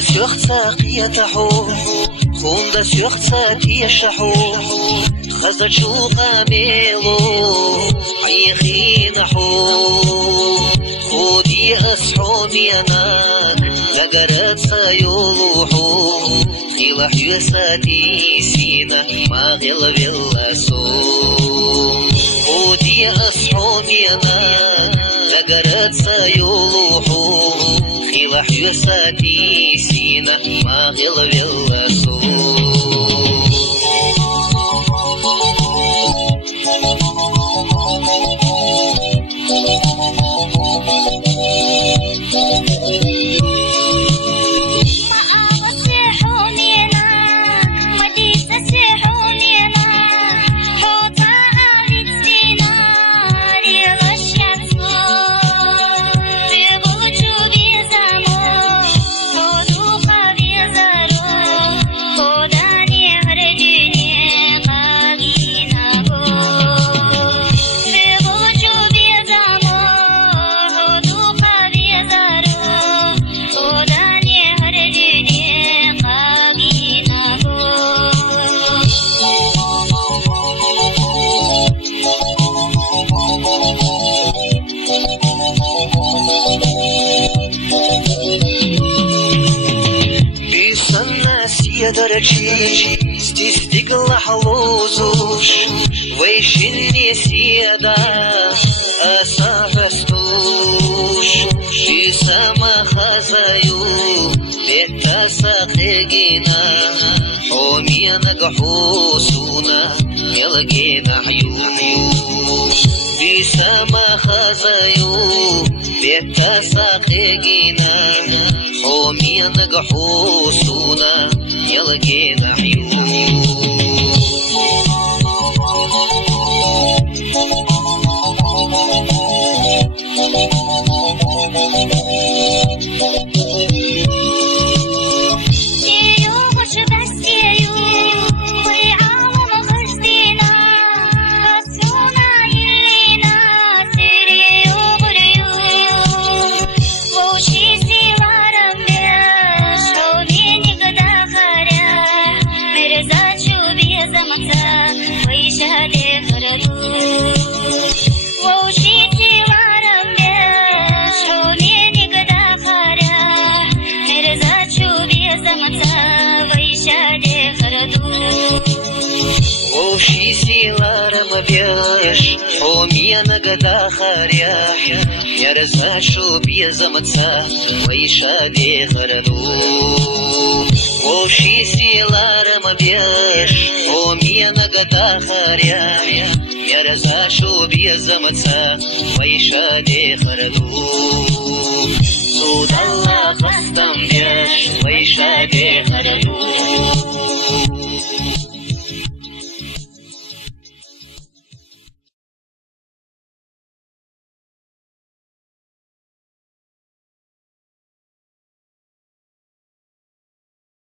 سيختك يتحو خوندا سيختك يشحو خزجو قاميلو عيخي نحو خودي أصحو ميناك لقرات سيولوحو خيلح يساتي سينا ما غل بالأسو خودي أصحو ميناك لقرات سيولوحو خيلح يساتي سينا ما غل بالأسو درجي ستستقل حلوزوش ويشني سيدا أسافستوش شي سما خزايو بيتا ساقينا حومينا قحوسونا يلقينا حيو في سما خزايو بيتا ساقينا حومينا قحوسونا يلقينا حيو وشي سيلارم بيش حومينا قدا خارياح يا رزاشو بيزمتسا ويشادي خردو وشي سيلارم بيش حومينا قدا خارياح يا رزاشو بيزمتسا ويشادي خردو